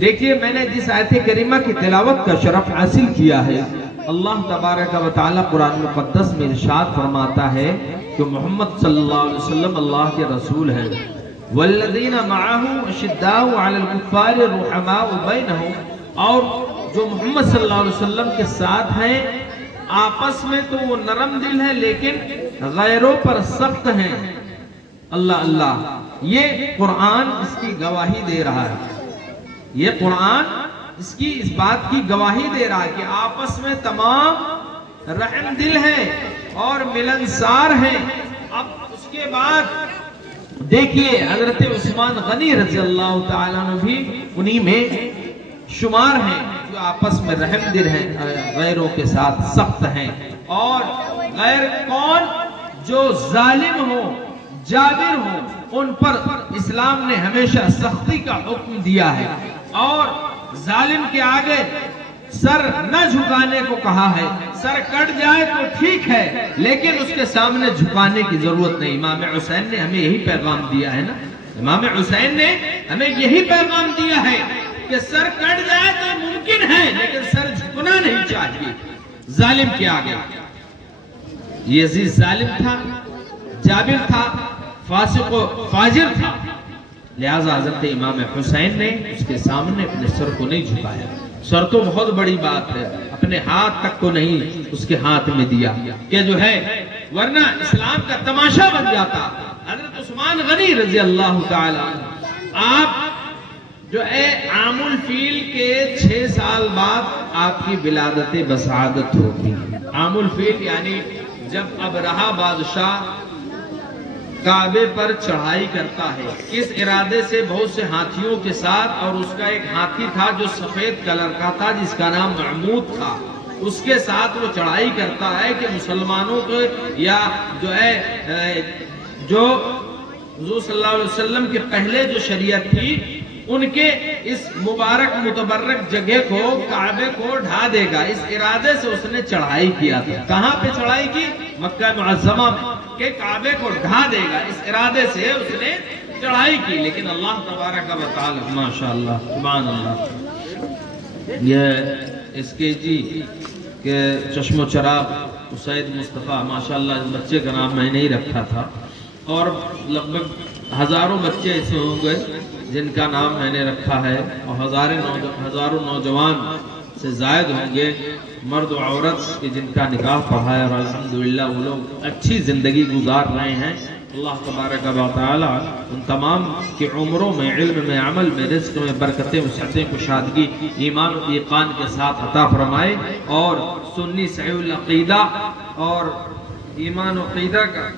देखिए, मैंने जिस आयत करीमा की तिलावत का शरफ हासिल किया है, अल्लाह तबारक व तआला कुरान मुक़द्दस में इरशाद फरमाता है कि मोहम्मद सल्लल्लाहु अलैहि वसल्लम अल्लाह के रसूल हैं। वल्लज़ीना मअहू अशिद्दाउ अलल कुफ़्फ़ारि रुहमाउ बैनहुम, और जो मोहम्मद सल्लल्लाहु अलैहि वसल्लम के साथ हैं आपस में तो वो नरम दिल है लेकिन गैरों पर सख्त हैं। अल्लाह अल्लाह, ये कुरान इसकी गवाही दे रहा है। ये कुरान इसकी इस बात की गवाही दे रहा है कि आपस में तमाम रहम दिल हैं और मिलनसार हैं। अब उसके बाद देखिए, हजरत उस्मान गनी रज़ी अल्लाह तआला अन्हु भी उन्हीं में शुमार हैं जो आपस में रहम दिल हैं, गैरों के साथ सख्त हैं। और गैर कौन? जो जालिम हो, जाबिर हो, उन पर इस्लाम ने हमेशा सख्ती का हुक्म दिया है और जालिम के आगे सर न झुकाने को कहा है। सर कट जाए तो ठीक है, लेकिन उसके सामने झुकाने की जरूरत नहीं। इमाम हुसैन ने हमें यही पैगाम दिया है ना, इमाम हुसैन ने हमें यही पैगाम दिया है कि सर कट जाए तो मुमकिन है, लेकिन सर झुकना नहीं चाहिए जालिम के आगे। यजीद जालिम था, जाबिर था, फासिक व फाजिर था, लिहाजा हजरत इमाम हुसैन ने उसके सामने अपने सर को नहीं झुकाया। सर तो बहुत बड़ी बात है, अपने हाथ तक को नहीं उसके हाथ में दिया कि जो है, वरना इस्लाम का तमाशा बन जाता। हजरत उस्मान गनी रजी अल्लाह ताला, आप जो है आमुल फील के 6 साल बाद आपकी विलादत बसादत होती है। आमुल फील यानी जब अबरहा बादशाह काबे पर चढ़ाई करता है, किस इरादे से, बहुत से हाथियों के साथ, और उसका एक हाथी था जो सफेद कलर का था जिसका नाम महमूद था, उसके साथ वो चढ़ाई करता है कि मुसलमानों को, या जो है जो हुजूर सल्लल्लाहु अलैहि वसल्लम के पहले जो शरीयत थी उनके इस मुबारक मुतबर्रक जगह को, काबे को ढा देगा। इस इरादे से उसने चढ़ाई किया था। कहाँ पे चढ़ाई की? मक्का मुअज़्ज़मा में, के काबे को ढा देगा, इस इरादे से उसने चढ़ाई की। लेकिन अल्लाह तबारक व तआला, माशाअल्लाह, सुभान अल्लाह, यह इसके जी के चश्मो चराग सैयद मुस्तफ़ा, माशाअल्लाह, इस बच्चे का नाम मैंने ही रखा था और लगभग हजारों बच्चे ऐसे होंगे जिनका नाम मैंने रखा है, और हजारों नौजवान से जायद होंगे मर्द और औरत के जिनका निकाह पढ़ा है, और अल्हम्दुलिल्लाह वो लोग अच्छी जिंदगी गुजार रहे हैं। अल्लाह तबारक व तआला उन तमाम की उम्रों में, इल्म में, अमल में, रिज़्क़ में बरकतें, वसअतें, कुशादगी, ईमान और ईक़ान के साथ अता फरमाए और सुन्नी सहीहुल अक़ीदा और ईमान और अक़ीदा का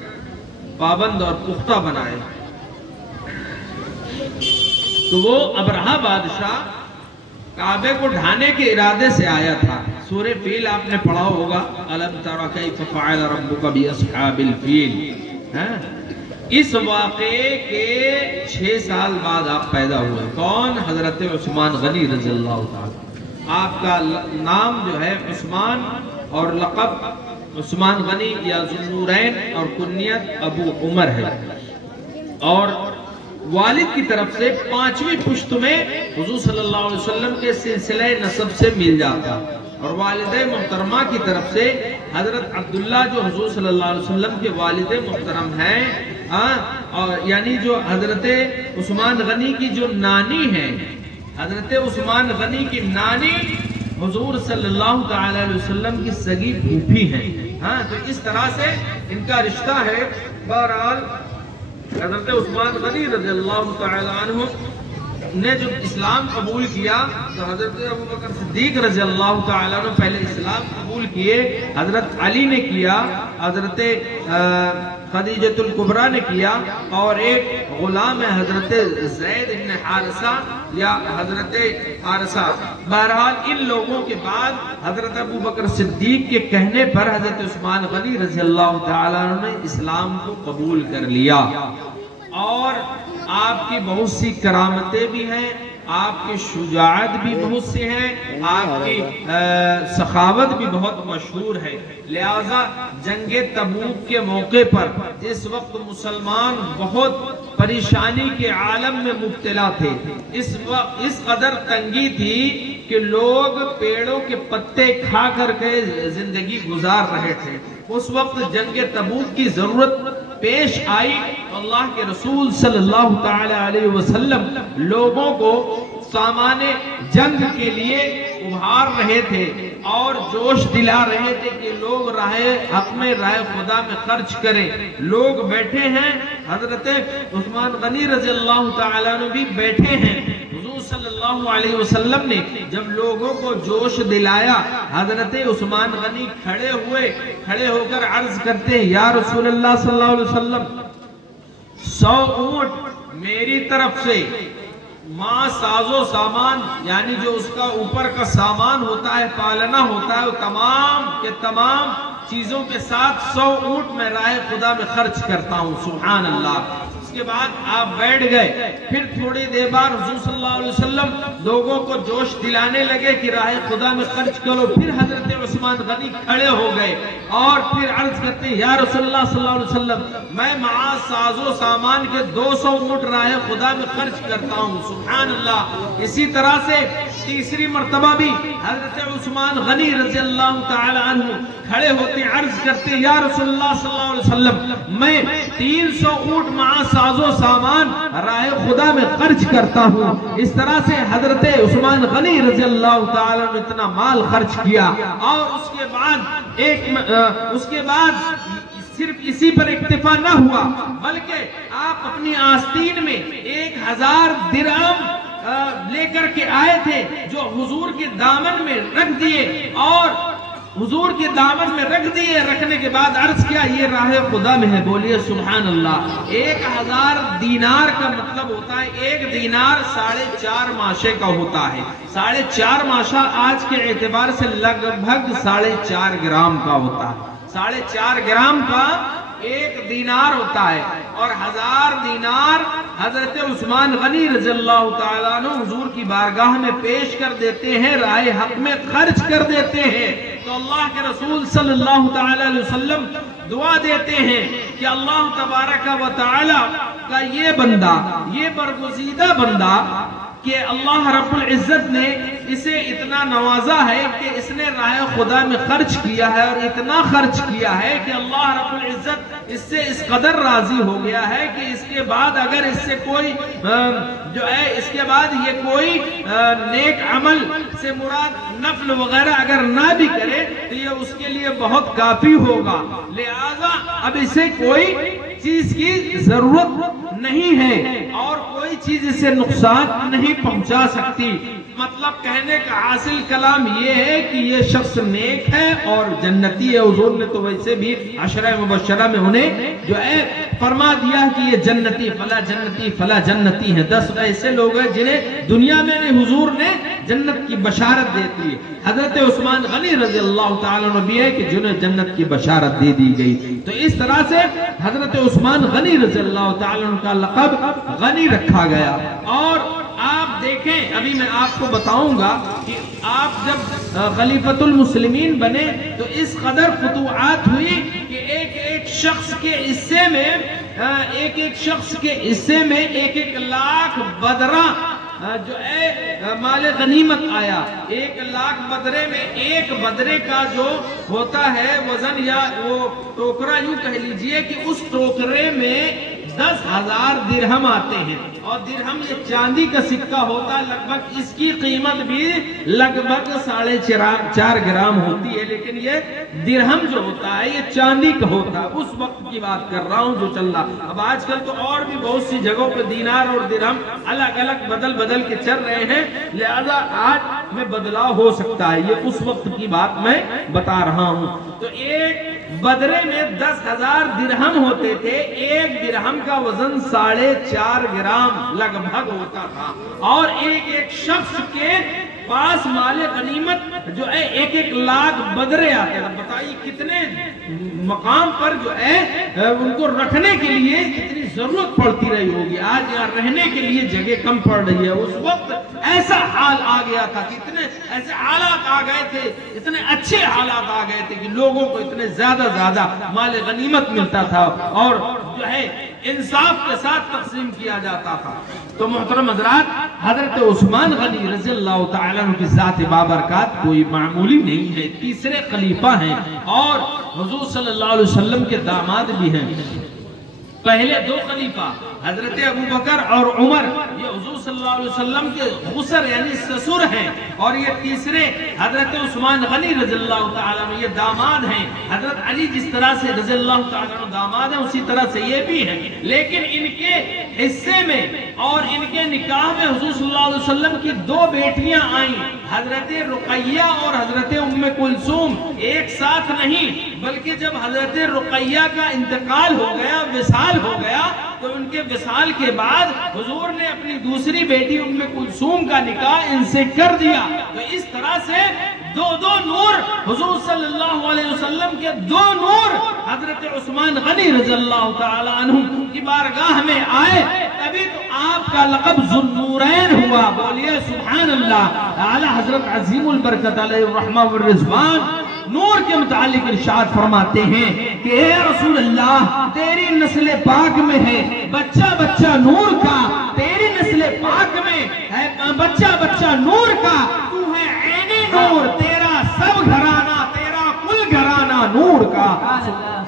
पाबंद और पुख्ता बनाए। तो वो अबरहा बादशाह काबे को ढाने के इरादे से आया था। सूरह फील आपने पढ़ा होगा, अलम तरा कैफ फ़अल रब्बुका बिअस्हाबिल फील। इस वाक़े के 6 साल बाद आप पैदा हुए। कौन? हजरत उस्मान गनी रज़ी अल्लाह ताला। आपका नाम जो है उस्मान और लक़ब उस्मान गनी या ज़ुन्नूरैन और कुन्नियत अबू उमर है। और वालिद की तरफ से 5वीं पुश्त में हुजूर सल्लल्लाहु अलैहि वसल्लम के सिलसिले नसब से मिल जाता, और वालिदे मुहतरमा की तरफ से हजरत अब्दुल्ला जो हुजूर सल्लल्लाहु अलैहि वसल्लम के वालिदे मुहतरम हैं, और यानी जो हजरत उस्मान गनी की जो नानी है, हजरत उस्मान गनी की नानी हुजूर सल्लल्लाहु अलैहि वसल्लम की सगी फूफी है। तो इस तरह से इनका रिश्ता है। बहरहाल हज़रत उस्मान गनी रज़ियल्लाहु तआला अन्हु ने जब इस्लाम कबूल किया तो हज़रत अबू बकर सिद्दीक रज़ियल्लाहु तआला अन्हु पहले इस्लाम कबूल किए, हज़रत अली ने किया, हज़रत खदीजतुल कुबरा ने किया, और एक गुलाम है हज़रत ज़ैद इब्न हारिसा या हज़रत हारिसा। बहरहाल इन लोगों के बाद हज़रत अबू बकर सिद्दीक के कहने पर हज़रत उस्मान गनी रज़ियल्लाहु तआला अन्हु ने इस्लाम को कबूल कर लिया। और आपकी बहुत सी करामतें भी हैं, आपकी शुजाअत भी बहुत सी है, आपकी सखावत भी बहुत मशहूर है। लिहाजा जंगे तबूक के मौके पर इस वक्त मुसलमान बहुत परेशानी के आलम में मुब्तला थे। इस वक्त इस कदर तंगी थी कि लोग पेड़ों के पत्ते खा करके जिंदगी गुजार रहे थे। उस वक्त जंगे तबूक की जरूरत पेश आई तो अल्लाह के रसूल सल्लल्लाहु तआला अलैहि वसल्लम लोगों को सामाने जंग के लिए उभार रहे थे और जोश दिला रहे थे कि लोग राहे हक में राह खुदा में खर्च करें। लोग बैठे हैं, हजरत उस्मान गनी रज़ी अल्लाह तआला अन्हु भी बैठे हैं। हुजूर सल्लल्लाहु अलैहि वसल्लम ने जब लोगों को जोश दिलाया, हजरत उस्मान गनी खड़े होकर अर्ज करते हैं, या रसूल अल्लाह सल्लल्लाहु अलैहि वसल्लम, 100 ऊंट मेरी तरफ से माँ साजो सामान यानी जो उसका ऊपर का सामान होता है, पालना होता है, वो तमाम के तमाम चीजों के साथ 100 ऊंट मैं राह खुदा में खर्च करता हूँ। सुभान अल्लाह। उसके बाद आप बैठ गए। फिर थोड़ी देर बाद हुजूर सल्लल्लाहु अलैहि वसल्लम लोगों को जोश दिलाने लगे कि राह खुदा में खर्च करो। फिर हजरत उस्मान गनी खड़े हो गए और फिर अर्ज करते हैं, या रसूलुल्लाह सल्लल्लाहु अलैहि वसल्लम, मैं मां साजो सामान के 200 ऊंट राह खुदा में खर्च करता हूँ। सुभान अल्लाह। इसी तरह से तीसरी मर्तबा भी हजरत उस्मान गनी रज़ी अल्लाह तआला अन्हु खड़े होते अर्ज करते, या रसूलुल्लाह सल्लल्लाहु अलैहि वसल्लम, मैं 300 ऊंट मां साजो सामान राह खुदा में खर्च करता हूँ। इस तरह से हजरत उस्मान गनी रज़ी अल्लाह तआला ने इतना माल खर्च किया। और उसके बाद सिर्फ इसी पर इक्तिफा न हुआ, बल्कि आप अपनी आस्तीन में 1000 दिरहम लेकर के आए थे, जो हुजूर के दामन में रख दिए। और हुजूर के दामन में रख दिए, रखने के बाद अर्ज किया, ये राह खुदा में है। बोलिए सुभान अल्लाह। 1000 दीनार का मतलब होता है, 1 दीनार 4.5 माशे का होता है। 4.5 माशा आज के एतबार से लगभग 4.5 ग्राम का होता है। 4.5 ग्राम का 1 दीनार होता है। और 1000 दीनार हजरत उस्मान गनी रज़ियल्लाहु तआला अन्हु हुजूर की बारगाह में पेश कर देते हैं, राह हक में खर्च कर देते हैं। तो अल्लाह के रसूल सल्लल्लाहु तआला अलैहि वसल्लम दुआ देते हैं कि अल्लाह तबारक व तआला का ये बंदा, ये बरगुज़ीदा बंदा कि अल्लाह रब्बुल इज्जत ने इसे इतना नवाजा है कि इसने राह खुदा में खर्च किया है, और इतना खर्च किया है कि अल्लाह रब्बुल इज्जत इससे इस कदर राजी हो गया है कि इसके बाद अगर इससे कोई जो है, इसके बाद ये कोई नेक अमल से मुराद नफल वगैरह अगर ना भी करे तो ये उसके लिए बहुत काफी होगा। लिहाजा अब इसे कोई चीज की जरूरत नहीं है और कोई चीज इसे नुकसान नहीं पहुंचा सकती। मतलब कहने का हासिल कलाम ये है कि ये शख्स नेक है और जन्नती है। हुजूर ने तो वैसे भी अशरा मुबशरा में उन्हें जो है फरमा दिया कि ये जन्नती फला जन्नती है। 10 ऐसे लोग हैं जिन्हें दुनिया में हुजूर ने जन्नत की बशारत देती है। हजरत उस्मान गनी रज़ी अल्लाह तआला अन्हु भी है कि जिन्हें जन्नत की बशारत दे दी गई। तो इस तरह से हजरत उस्मान गनी रज़ी अल्लाह तआला अन्हु का लक़ब गनी रखा गया। और आप देखें, अभी मैं आपको बताऊंगा कि आप जब खलीफतुल मुस्लिमीन बने तो इस कदर फुतूआत हुई कि एक शख्स के हिस्से में एक लाख बदरा जो है माले गनीमत आया। 1 लाख बदरे में एक बदरे का जो होता है वजन, या वो टोकरा यूं कह लीजिए कि उस टोकरे में 10,000 दिरहम आते हैं। और दिरहम ये चांदी का सिक्का होता है, लगभग इसकी कीमत भी लगभग 4.5 ग्राम होती है। लेकिन ये दिरहम जो होता है ये चांदी का होता है। उस वक्त की बात कर रहा हूँ जो चल रहा। अब आजकल तो और भी बहुत सी जगहों पे दीनार और दिरहम अलग अलग बदल के चल रहे हैं, लिहाजा आज में बदलाव हो सकता है। ये उस वक्त की बात मैं बता रहा हूँ। तो एक बदरे में 10,000 दिरहम होते थे। 1 दिरहम का वजन 4.5 ग्राम लगभग होता था। और एक शख्स के पास माले गनीमत जो है 1 लाख बदरे आते हैं। बताइए कितने मकाम पर जो है उनको रखने के लिए कितनी जरूरत पड़ती रही होगी। आज यहाँ रहने के लिए जगह कम पड़ रही है। उस वक्त ऐसा हाल आ गया था कि इतने ऐसे हालात आ गए थे, इतने अच्छे हालात आ गए थे कि लोगों को इतने ज्यादा माल गनीमत मिलता था और जो है इंसाफ के साथ तकसीम किया जाता था। तो मोहतरम हज़रात, हजरत उस्मान गनी रज़ियल्लाहु ताला अन्हु की ज़ात बाबरकत कोई मामूली नहीं है। तीसरे खलीफा हैं और हुजूर सल्लल्लाहु अलैहि वसल्लम के दामाद भी हैं। पहले दो खलीफा हजरत अबू बकर और उमर, ये हुजूर सल्लल्लाहु अलैहि वसल्लम के खुसर यानी ससुर हैं, और ये तीसरे हजरत उस्मान गनी रज़ियल्लाहु ताला अन्हु ये दामाद हैं। हजरत अली जिस तरह से रज़ियल्लाहु ताला अन्हु दामाद हैं, उसी तरह से ये भी हैं। लेकिन इनके हिस्से में और इनके निकाह में हुजूर सल्लल्लाहु अलैहि वसल्लम की दो बेटियां आई, हजरत रुकैया और हजरत उम्मे कुलसूम। एक साथ नहीं, बल्कि जब हजरत रुकैया का इंतकाल हो गया, विसाल हो गया, तो उनके विसाल के बाद हुजूर ने अपनी दूसरी बेटी उम्मे कुलसूम का निकाह इनसे कर दिया। तो इस तरह से दो नूर हुजूर सल्लल्लाहु अलैहि वसल्लम के दो नूर हजरत उस्मान गनी रज़ियल्लाहु ताला अन्हु की बारगाह में आए, तभी तो आपका लक़ब ज़ुन्नूरैन हुआ। बोलिए सुभान अल्लाह। आला हजरत अज़ीमुल बरकत अलैहि रहमा व रिज़वान नूर के मुतालिक इरशाद फरमाते हैं कि ए रसूल अल्लाह, तेरी नस्ल पाक में है बच्चा नूर का, तेरी नस्ल पाक में है बच्चा नूर का, तू है ऐने नूर, तेरा सब घराना, तेरा कुल घराना नूर का।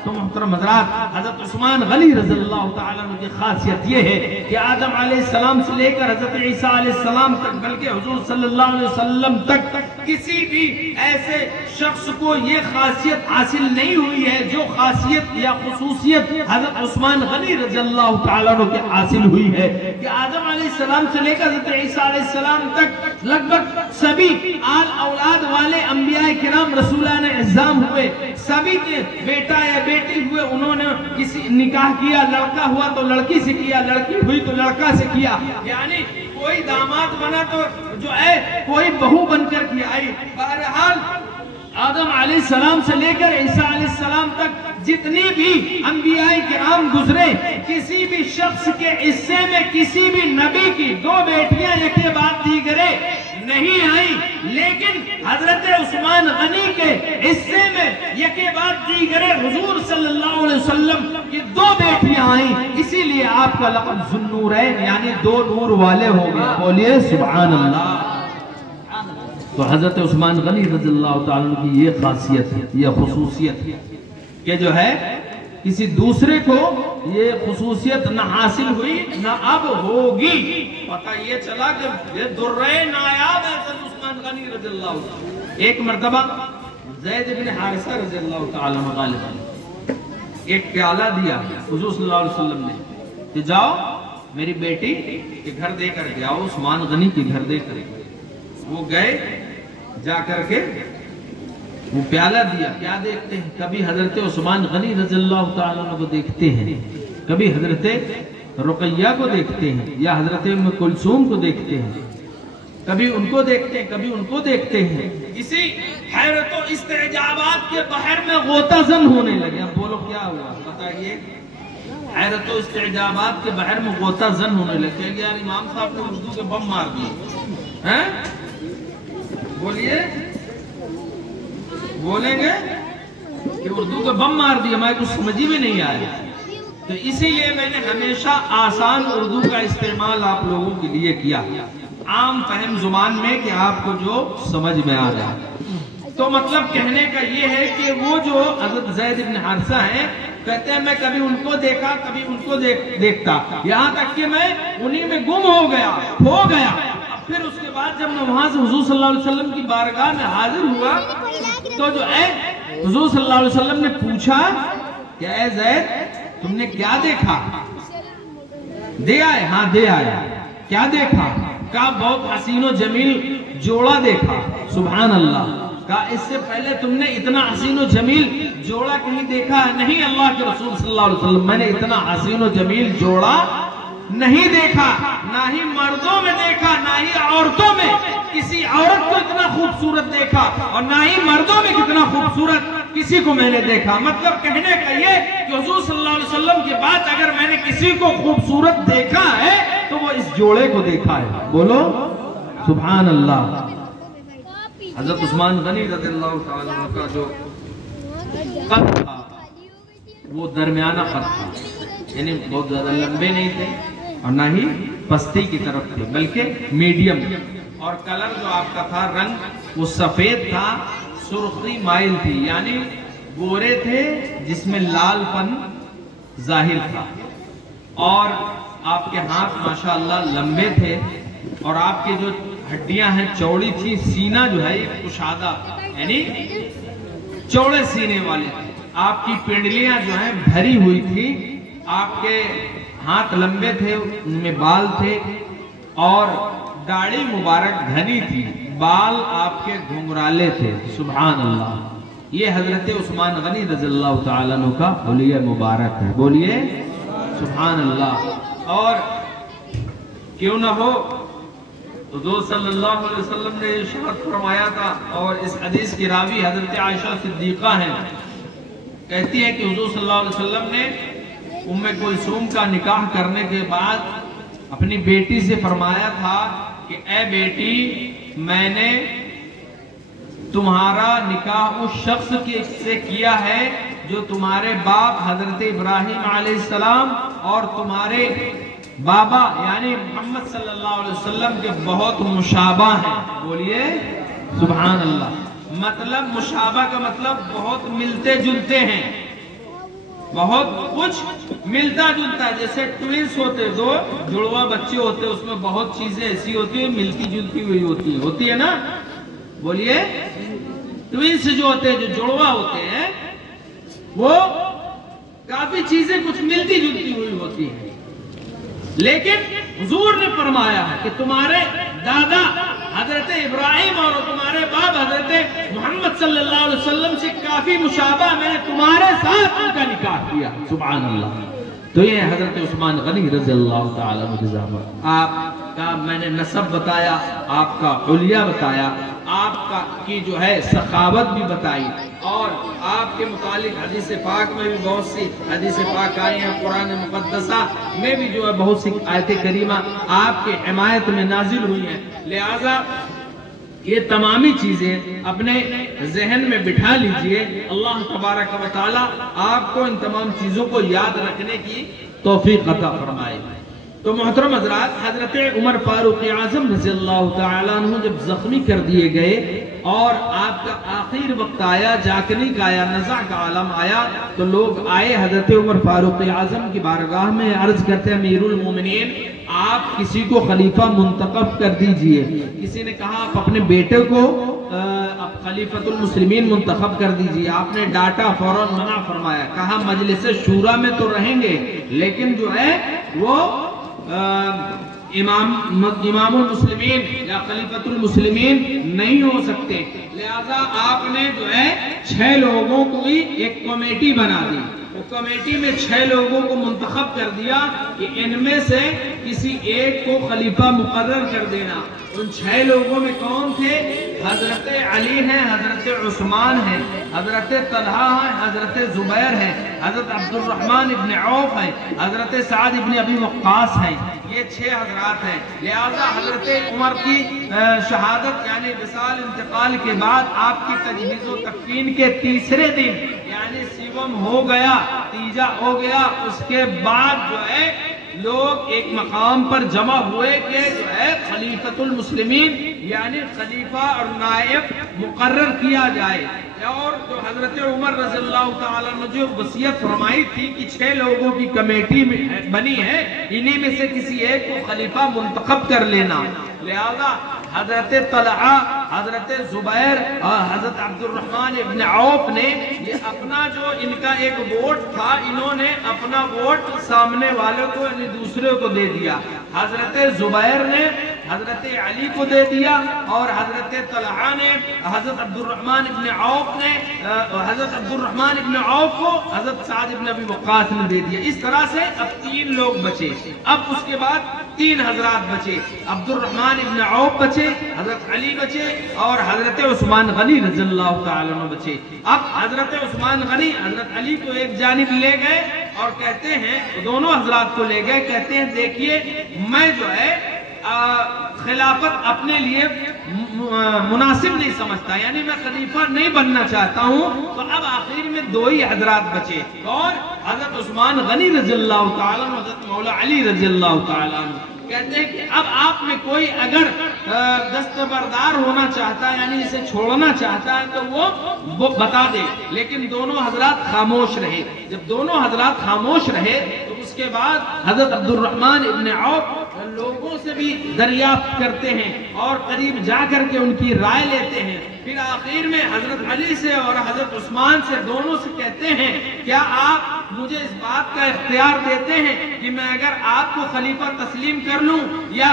तो मोहतरम हज़रात, हज़रत उस्मान गनी रज़ियल्लाहु ताला अन्हु की खासियत ये है कि आदम अलैहिस्सलाम से लेकर हज़रत ईसा अलैहिस्सलाम तक, बल्कि हुजूर सल्लल्लाहु अलैहि वसल्लम तक किसी भी ऐसे शख्स को ये खासियत हासिल नहीं हुई है जो खासियत या खुसूसियत हज़रत उस्मान गनी रज़ियल्लाहु ताला अन्हु के हासिल हुई है कि आदम अलैहिस्सलाम से लेकर हज़रत ईसा अलैहिस्सलाम तक लगभग सभी आल औलाद वाले अंबिया किराम रसूलान इज़्ज़ाम हुए, सभी के बेटा या बेटी हुए, उन्होंने किसी निकाह किया, लड़का हुआ तो लड़की से किया, लड़की हुई तो लड़का से किया, यानी कोई दामाद बना तो जो है कोई बहू बनकर की आई। बहरहाल आदम अलैहिस्सलाम से लेकर ईसा अलैहिस्सलाम तक जितनी भी अंबियाए किराम गुजरे, किसी भी शख्स के हिस्से में किसी भी नबी की दो बेटियां एक बाद दीगरे नहीं आई, लेकिन हजरत उस्मान गनी के हिस्से में यके बाद दीगरे हुजूर सल्लल्लाहु अलैहि वसल्लम की दो बेटियां आई, इसीलिए आपका लक़ब ज़ुन्नूरैन यानी दो नूर वाले हो गए। बोलिए सुभान अल्लाह। तो हजरत उस्मान गनी रज़ियल्लाहु ताला अन्हु की ये खासियत है, ये खुसूसियत है कि जो है किसी दूसरे को ये खुसूसियत न हासिल हुई न अब होगी। पता ये चला कि ये दुर्रे नायाब है हजरत उस्मान गनी रज़ियल्लाहु ताला। एक मर्तबा ज़ैद इब्न हारिसा रज़ियल्लाहु ताला अन्हु एक प्याला दिया हुजूर सल्लल्लाहु अलैहि वसल्लम ने कि जाओ मेरी बेटी के घर दे कर जाओ, उस्मान गनी के घर दे कर। वो गए, जा करके वो प्याला दिया। क्या देखते हैं, कभी हजरत उस्मान गनी रज़ियल्लाहु ताला अन्हु को देखते हैं, कभी हजरत रुकैया को देखते हैं या हजरत उम्मे कुलसूम को देखते हैं, कभी उनको देखते हैं, कभी उनको देखते हैं। इसी हैरत और इस्तेजाबात के बहर में गोताजन होने लगे। अब बोलो क्या हुआ बताइए। हैरत और इस्तेजाबात के बहर में गोताजन होने लगे। यार इमाम साहब ने उर्दू के बम मार दिए हैं, बोलिए बोलेंगे कि उर्दू का बम मार दिया, मैं कुछ समझ ही में नहीं आया। तो इसीलिए मैंने हमेशा आसान उर्दू का इस्तेमाल आप लोगों के लिए किया, आम फहम जुबान में, कि आपको जो समझ में आ जाए। तो मतलब कहने का ये है कि वो जो हज़रत ज़ैद इब्न हारिसा हैं, कहते हैं मैं कभी उनको देखा कभी उनको देखता, यहाँ तक कि मैं उन्हीं में गुम हो गया, खो गया। फिर उसके बाद जब मैं वहां से हुजूर सल्लल्लाहु अलैहि वसल्लम की बारगाह में हाजिर हुआ, तो जो है हुजूर सल्लल्लाहु अलैहि वसल्लम ने पूछा क्या है ज़ैद तुमने क्या देखा? दे आए? हाँ दे आया। क्या देखा? कहा बहुत हसीनो जमील जोड़ा देखा। सुभान अल्लाह। कहा इससे पहले तुमने इतना हसीनो जमील जोड़ा कहीं देखा नहीं? अल्लाह के रसूल सल्लल्लाहु अलैहि वसल्लम, मैंने इतना हसीनो जमील जोड़ा नहीं देखा, ना ही मर्दों में देखा, ना ही औरतों में किसी औरत को इतना खूबसूरत देखा, और ना ही मर्दों में कितना खूबसूरत किसी को मैंने देखा। मतलब कहने का ये कि हुजूर सल्लल्लाहु अलैहि वसल्लम के बाद अगर मैंने किसी को खूबसूरत देखा है तो वो इस जोड़े को देखा है। बोलो सुभान अल्लाह। हजरत उस्मान गनी रज़ियल्लाहु ताला अन्हु का जो कद था वो दरमियाना कद था, यानी बहुत ज्यादा लंबे नहीं थे और ना ही पस्ती की तरफ थे, बल्कि मीडियम। और कलर जो आपका था, रंग वो सफेद था, सुर्खी माइल थी, यानी गोरे थे जिसमें लालपन जाहिर था। और आपके हाथ माशाअल्लाह लंबे थे और आपके जो हड्डियां हैं चौड़ी थी, सीना जो है कुशादा यानी चौड़े सीने वाले थे। आपकी पिंडलियां जो हैं भरी हुई थी, आपके हाथ लंबे थे, उनमें बाल थे और दाढ़ी मुबारक घनी थी, बाल आपके घुंघराले थे। सुभान अल्लाह। ये हजरत उस्मान गनी रज़ियल्लाहु ताला अन्हु का हुलिया मुबारक है। बोलिए सुभान अल्लाह। और क्यों ना हो, हुज़ूर सल्लल्लाहु अलैहि वसल्लम ने इरशाद फरमाया था, और इस हदीस की रावी हजरत आयशा सिद्दीक़ा हैं, कहती है कि हुज़ूर सल्लल्लाहु अलैहि वसल्लम ने उम्मे कुलसूम का निकाह करने के बाद अपनी बेटी से फरमाया था कि ए बेटी, मैंने तुम्हारा निकाह उस शख्स से किया है जो तुम्हारे बाप हजरत इब्राहिम अलैहिस्सलाम और तुम्हारे बाबा यानी मोहम्मद सल्लल्लाहु अलैहि वसल्लम के बहुत मुशाबा हैं। बोलिए सुभान अल्लाह। मतलब मुशाबा का मतलब बहुत मिलते जुलते हैं, बहुत कुछ मिलता जुलता है। जैसे ट्विंस होते, दो जुड़वा बच्चे होते, उसमें बहुत चीजें ऐसी होती है मिलती जुलती हुई होती है ना। बोलिए ट्विंस जो होते हैं, जो जुड़वा होते हैं, वो काफी चीजें कुछ मिलती जुलती हुई होती है। लेकिन हुजूर ने फरमाया है कि तुम्हारे दादा हजरत इब्राहिम और तुम्हारे बाप हजरत मोहम्मद सल्लल्लाहु अलैहि वसल्लम से काफी मुशाबा, मैंने तुम्हारे साथ उनका निकाह किया। सुभान अल्लाह। तो ये हजरत उस्मान गनी रज़ियल्लाहु ताला अन्हु। आपका मैंने नसब बताया, आपका हुलिया बताया, आपका की जो है सखावत भी बताई, और आपके मुतालिक हदीस पाक में भी बहुत सी हदीस पाक आई हैं, कुरान मुक़द्दसा में भी जो है बहुत सी आयत करीमा आपके हिमायत में नाजिल हुई हैं। लिहाजा ये तमामी चीजें अपने जहन में बिठा लीजिए। अल्लाह तबारक व तआला आपको इन तमाम चीजों को याद रखने की तौफीक अता फरमाए। तो मोहतरम हजरात, हजरत उमर फारूक आजम रज़ियल्लाहु ताला अन्हु जब जख्मी कर दिए गए और आपका आखिर वक्त आया, जाकनी का आया, नज़ा का आलम आया, तो लोग आए हजरत उमर फारूक आजम की बारगाह में, अर्ज करते हैं अमीरुल मोमिनीन, आप किसी को खलीफा मुंतखब कर दीजिए। किसी ने कहा आप अपने बेटे को अब खलीफतुल मुस्लिमीन मुंतखब कर दीजिए। आपने डांटा, फौरन मना फरमाया, कहा मजलिस शूरा में तो रहेंगे लेकिन जो है वो इमामुल मुस्लिमीन या खलीफतुल मुस्लिमीन नहीं हो सकते। लिहाजा आपने जो है 6 लोगों को ही एक कमेटी बना दी। वो कमेटी में 6 लोगों को मुंतखब कर दिया कि इनमें से किसी एक को खलीफा मुकर्रर कर देना। उन 6 लोगों में कौन थे? हजरत अली हैं, हजरत उस्मान हैं, हजरत तलहा हैं, हजरत जुबैर हैं, हजरत अब्दुर्रहमान इब्न औफ हैं, हजरत साद इब्न अबी वक्कास हैं। ये 6 हजरात हैं। लिहाजा हजरत उमर की शहादत यानी विसाल इंतकाल के बाद आपकी तजहीज़ व तकफीन के तीसरे दिन यानी सिवम हो गया, तीजा हो गया, उसके बाद जो है लोग एक मकाम पर जमा हुए कि जो है खलीफतुल मुस्लिमीन यानी खलीफा और नायब मुकर्रर किया जाए। और जो हजरत उमर रज़ियल्लाहु ताला ने जो वसीयत फरमाई थी कि 6 लोगों की कमेटी में बनी है, इन्हीं में से किसी एक को खलीफा मुंतखब कर लेना। लिहाजा हजरत तलहा, हजरत जुबैर और हजरत अब्दुर्रहमान इब्न औफ ने ये अपना जो इनका एक वोट था, इन्होंने अपना वोट सामने वाले को यानी दूसरे को दे दिया। हजरत जुबैर ने हजरत अली को दे दिया और हजरत तलहा ने हजरत अब्दुर्रहमान इब्न औफ ने हजरत अब्दुर्रहमान इब्न औफ को हजरत साद इब्न अबी वक्कास ने दे दिया। इस तरह से अब 3 लोग बचे। अब उसके बाद तीन हजरात बचे, अब्दुर्रहमान इब्न औफ बचे, हजरत अली बचे और हजरत उस्मान गनी रज़ियल्लाहु ताला अन्हु बचे। अब हजरत उस्मान गनी हजरत अली को एक जानिब ले गए और कहते हैं, दोनों हजरात को ले गए, कहते हैं देखिए मैं जो है खिलाफत अपने लिए मुनासिब नहीं समझता, यानी मैं खलीफा नहीं बनना चाहता हूँ। तो अब आखिर में दो ही हजरात बचे और हजरत उस्मान गनी रज़ियल्लाहु ताला अन्हु, हजरत मौला अली रज़ियल्लाहु ताला अन्हु। कहते हैं कि अब आप में कोई अगर दस्तबरदार होना चाहता है, यानी इसे छोड़ना चाहता है, तो वो बता दे। लेकिन दोनों हजरात खामोश रहे। जब दोनों हजरात खामोश रहे तो उसके बाद हजरत अब्दुर्रहमान इब्न औफ लोगों से भी दरियाफ्त करते हैं और करीब जाकर के उनकी राय लेते हैं। फिर आखिर में हजरत अली से और हजरत उस्मान से, दोनों से कहते हैं, क्या आप मुझे इस बात का इख्तियार देते हैं कि मैं अगर आपको खलीफा तस्लीम कर लूं या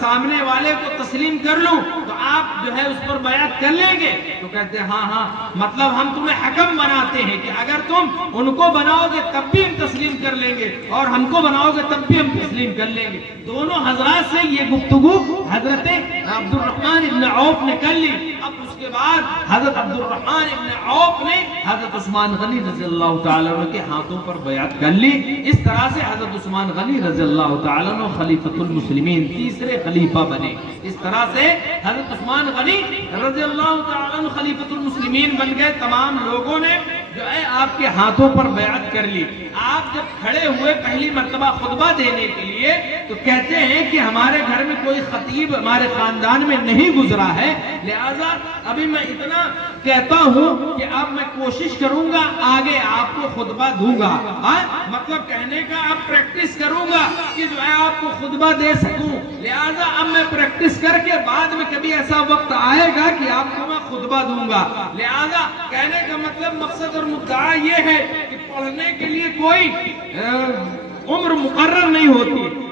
सामने वाले को तस्लीम कर लूं तो आप जो है उस पर बयात कर लेंगे? तो कहते हैं हाँ हाँ, मतलब हम तुम्हें हकम बनाते हैं कि अगर तुम उनको बनाओगे तब भी हम तस्लीम कर लेंगे और हमको बनाओगे तब भी हम तस्लीम कर लेंगे। दोनों हजरात से ये गुफ्तगू हजरत अब्दुर्रहमान इब्न औफ ने कर ली। अब उसके बाद हजरत अब्दुर्रहमान इब्न औफ ने हजरत उस्मान गनी रज़ियल्लाहु ताला अन्हु के हाथों पर बयात कर ली। इस तरह से हजरत उस्मान गनी रज़ियल्लाहु ताला अन्हु खलीफतुल मुस्लिमीन, तीसरे खलीफा बने। इस तरह से हजरत उस्मान गनी रज़ियल्लाहु ताला अन्हु खलीफतुल मुस्लिमीन बन गए। तमाम लोगों ने जो है आपके हाथों पर बयात कर ली। आप जब खड़े हुए पहली मर्तबा खुतबा देने के लिए तो कहते हैं कि हमारे घर में कोई खतीब हमारे खानदान में नहीं गुजरा है, लिहाजा अभी मैं इतना कहता हूँ कि अब मैं कोशिश करूंगा आगे आपको खुतबा दूंगा। मतलब कहने का अब प्रैक्टिस करूंगा कि जो है आपको खुतबा दे सकूं। लिहाजा अब मैं प्रैक्टिस करके बाद में कभी ऐसा वक्त आएगा कि आपको मैं खुतबा दूंगा। लिहाजा कहने का मतलब, मकसद और मुद्दा ये है कि पढ़ने के लिए कोई उम्र मुकर्रर नहीं होती।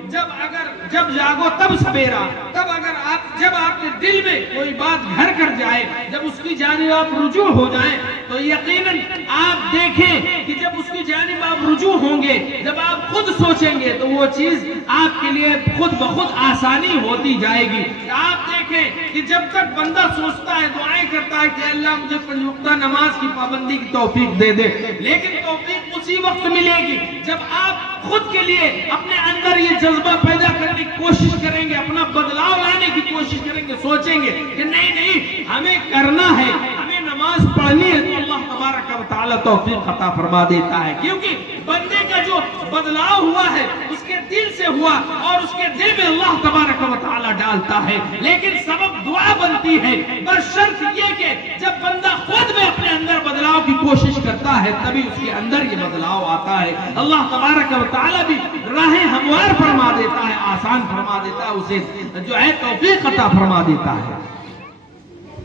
जब जागो तब सवेरा, तब अगर जब आपके दिल में कोई बात घर कर जाए, जब उसकी जानिब आप रुजू हो जाएं, तो यकीनन आप देखें कि जब उसकी जानिब आप रुजू होंगे, जब आप खुद सोचेंगे तो वो चीज आपके लिए खुद ब खुद आसानी होती जाएगी। आप देखें कि जब तक बंदा सोचता है, दुआएं करता है कि अल्लाह मुझे पांच वक्त नमाज की पाबंदी की तौफीक दे दे, लेकिन तौफीक उसी वक्त मिलेगी जब आप खुद के लिए अपने अंदर ये जज्बा पैदा करने की कोशिश करेंगे, अपना बदलाव लाने की कोशिश करेंगे, सोचेंगे कि नहीं नहीं हमें करना है, हमें नमाज पढ़नी है, तो अल्लाह तबारक व तआला तौफीक अता फरमा देता है। क्योंकि बंदे का जो बदलाव हुआ है उसके दिल से हुआ और उसके दिल में अल्लाह तबारक व तआला डालता है। लेकिन सबब दुआ बनती है, बशर्त ये कि जब बंदा खुद में अपने अंदर बदलाव की कोशिश करता है तभी उसके अंदर ये बदलाव आता है। अल्लाह तबारक व तआला भी राहें हमवार फरमा देता है, आसान फरमा देता है, उसे जो है तौफीक अता फरमा देता है।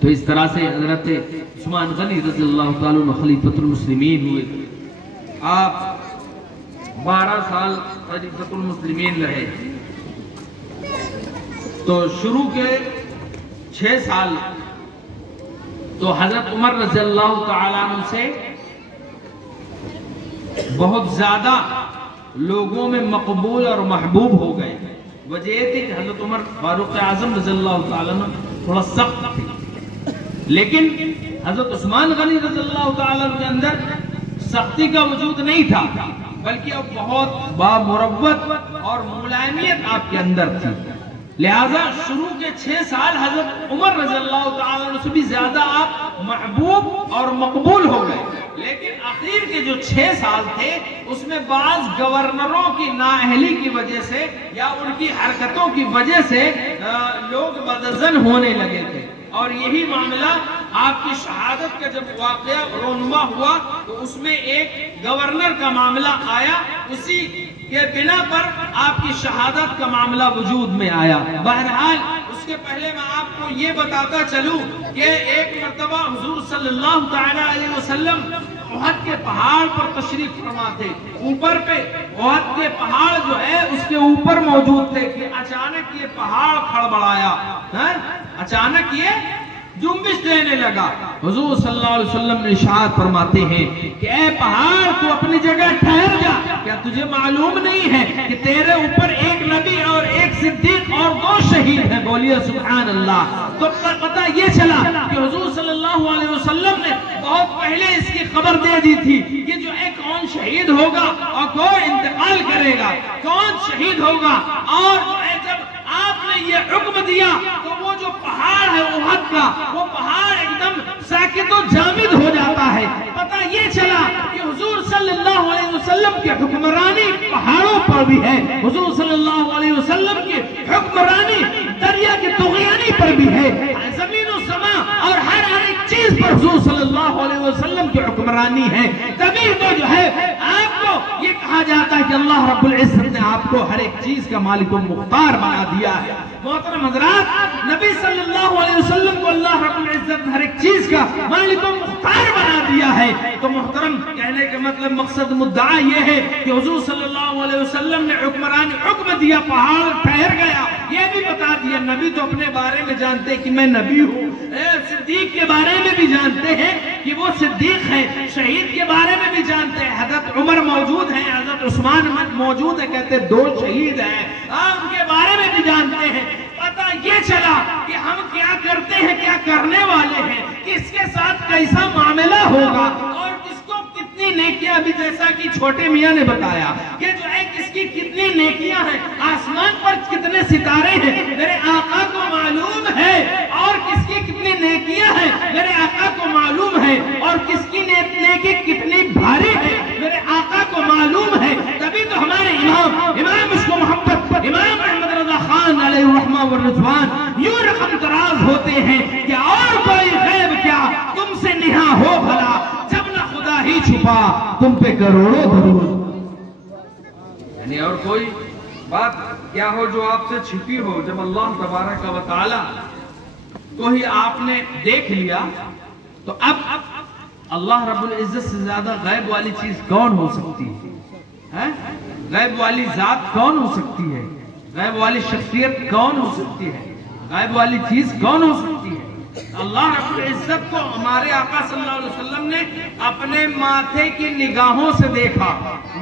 तो इस तरह से हजरत उस्मान गनी रज़ियल्लाहु ताला अन्हु खलीफतुल मुस्लिमीन हुए। आप 12 साल खलीफतुल मुस्लिमीन रहे। तो शुरू के 6 साल तो हजरत उमर रज़ियल्लाहु ताला अन्हु से बहुत ज्यादा लोगों में मकबूल और महबूब हो गए। वजह थी कि हजरत उमर फारूक आजम रज़ियल्लाहु ताला अन्हु थोड़ा सख्त थे, लेकिन हजरत उस्मान गनी रज़ियल्लाहु ताला अन्हु के अंदर सख्ती का वजूद नहीं था, बल्कि अब बहुत बामुरव्वत और मुलायमियत आपके अंदर थी। लिहाजा शुरू के 6 साल हजरत उमर रज़ियल्लाहु ताला अन्हु से भी ज्यादा आप महबूब और मकबूल हो गए। लेकिन आखिर के जो 6 साल थे उसमें बाज गवर्नरों की नाअहली की वजह से या उनकी हरकतों की वजह से लोग बदजन होने लगे थे। और यही मामला आपकी शहादत का जब वाकया रोनुमा हुआ तो उसमें एक गवर्नर का मामला आया, उसी के बिना पर आपकी शहादत का मामला वजूद में आया। बहरहाल उसके पहले मैं आपको ये बताता चलूं कि एक मर्तबा हुजूर सल्लल्लाहु तआला अलैहि वसल्लम ओहद के पहाड़ पर तशरीफ फरमा थे। ऊपर पे ओहद के पहाड़ जो है उसके ऊपर मौजूद थे कि अचानक ये पहाड़ खड़बड़ाया। अचानक ये जुम्बिश देने लगा। हुजूर सल्लल्लाहु अलैहि वसल्लम ने इरशाद फरमाते हैं कि ऐ पहाड़ तू अपनी जगह ठहर जा, क्या तुझे मालूम नहीं है कि तेरे ऊपर एक नबी और एक सिद्दीक और 2 शहीद हैं? बोलिए सुभान अल्लाह। तो पता ये चला कि हुजूर सल्लल्लाहु अलैहि वसल्लम ने बहुत पहले इसकी खबर दे दी थी कि जो एक कौन शहीद होगा और कौन इंतकाल करेगा, कौन शहीद होगा। और जब आपने ये हुक्म दिया तो वो जो पहाड़ है उहद का, वो पहाड़ एकदम साकित और जामिद हो जाता है। पता ये चला कि हुजूर सल्लल्लाहु अलैहि वसल्लम की हुक्मरानी पहाड़ों पर भी है, हुजूर सल्लल्लाहु अलैहि वसल्लम की हुक्मरानी दरिया की तुगयानी पर भी है, जमीन और समा और हर एक चीज पर हुजूर सल्लल्लाहु अलैहि वसल्लम की हुक्मरानी है। तभी तो जो है आपको ये कहा जाता है कि अल्लाह रब्बुल इज्जत ने आपको हर एक चीज का मालिक व मुख्तार बना दिया है। मोहतरम हज़रात, नबी सल्लल्लाहु अलैहि वसल्लम को अल्लाह रब्बुल इज्जत ने हर एक चीज का मालिक व मुख्तार बना दिया है। तो मोहतरम, कहने का मतलब मकसद मुद्दा ये है कि हुजूर सल्लल्लाहु अलैहि वसल्लम ने हुक्म दिया, पहाड़ ठहर गया। ये भी बता दिया, नबी तो अपने बारे में जानते हैं कि मैं नबी हूँ, सिद्दीक के बारे में भी जानते हैं कि वो सिद्दीक है, शहीद के बारे में भी जानते हैं, हजरत उमर मौजूद है, हजरत उस्मान मौजूद है, कहते 2 शहीद हैं, उनके बारे में भी जानते हैं। पता ये चला कि हम क्या करते हैं, क्या करने वाले हैं, किसके साथ कैसा मामला होगा और किसको कितनी नेकियां, अभी जैसा कि छोटे मियां ने बताया कि जो है किसकी कितनी नेकियां हैं, आसमान पर कितने सितारे हैं मेरे आका को मालूम है, और किसकी कितनी नेकियां हैं मेरे आका को मालूम है, और किसकी नेकी कितनी भारी है मेरे आका को मालूम है। तभी तो हमारे इमाम इसको मोहब्बत इमाम अहमद रज़ा खान अलैहि रहमा व रिज़वान यूं रकम दराज होते हैं कि और कोई गैब क्या तुमसे निहा हो भला, जब न खुदा ही छुपा तुम पे करोड़ों दरूद। यानी और कोई बात क्या हो जो आपसे छिपी हो, जब अल्लाह तबारक व तआला को ही आपने देख लिया, तो अब अल्लाह रब्बुल इज्जत से ज्यादा गैब वाली चीज कौन हो सकती है? गैब वाली जात कौन हो सकती है? गैब वाली शख्सियत कौन हो सकती है? गैब वाली चीज कौन हो सकती है? अल्लाह रब्बुल इज्जत को हमारे आका सल्लल्लाहु अलैहि वसल्लम ने अपने माथे की निगाहों से देखा।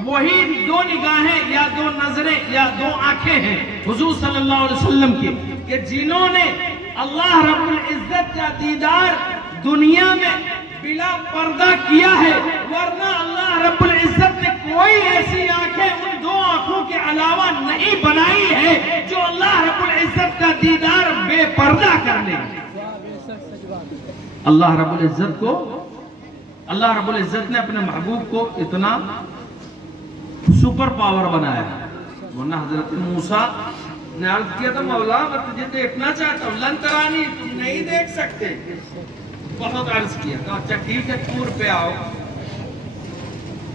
वही 2 निगाहें या 2 नजरें या 2 आंखें हैं हुजूर सल्लल्लाहु अलैहि वसल्लम की, कि जिन्होंने अल्लाह रब्बुल इज्जत का दीदार दुनिया में बिला पर्दा किया है, वरना अल्लाह रब्बुल इज्जत ने कोई ऐसी आंखें उन 2 आंखों के अलावा नहीं बनाई है जो अल्लाह रब्बुल इज्जत का दीदार बेपर्दा कर ले। अल्लाह रब्बुल इज्जत ने अपने महबूब को इतना सुपर पावर बनाया, वरना हजरत मूसा ने अर्ज किया था, मौला मैं तुझे देखना चाहता हूँ, लन तरानी, तुम नहीं देख सकते। बहुत अर्ज किया, तो अच्छा ठीक है, तूर पे आओ।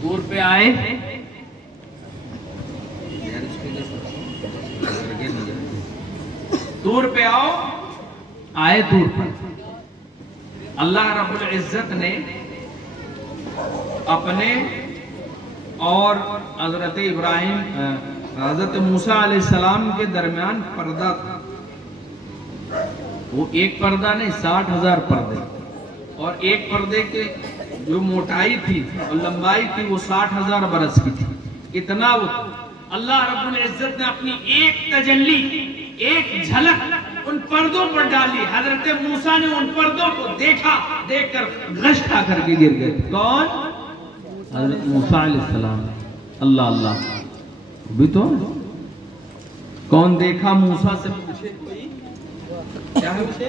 तूर पे आए, तूर पे आओ, आए तूर पर। अल्लाह रब्बुल इज्जत ने अपने और हजरत इब्राहिम हजरत मूसा अलैहिस्सलाम के दरमियान पर्दा था, वो एक पर्दा नहीं 60,000 पर्दे, और एक पर्दे के जो मोटाई थी और लंबाई थी वो 60,000 बरस की थी। इतना वो अल्लाह रब्बुल इज्जत ने अपनी एक तजल्ली, एक झलक उन पर्दों पर डाली। हजरत मूसा ने उन पर्दों को देखा, देखकर गश खा करके गिर गए। कौन? हजरत मूसा अलैहिस्सलाम। अल्लाह अल्लाह, भी तो कौन देखा? मूसा से पूछे कोई, क्या है उसे?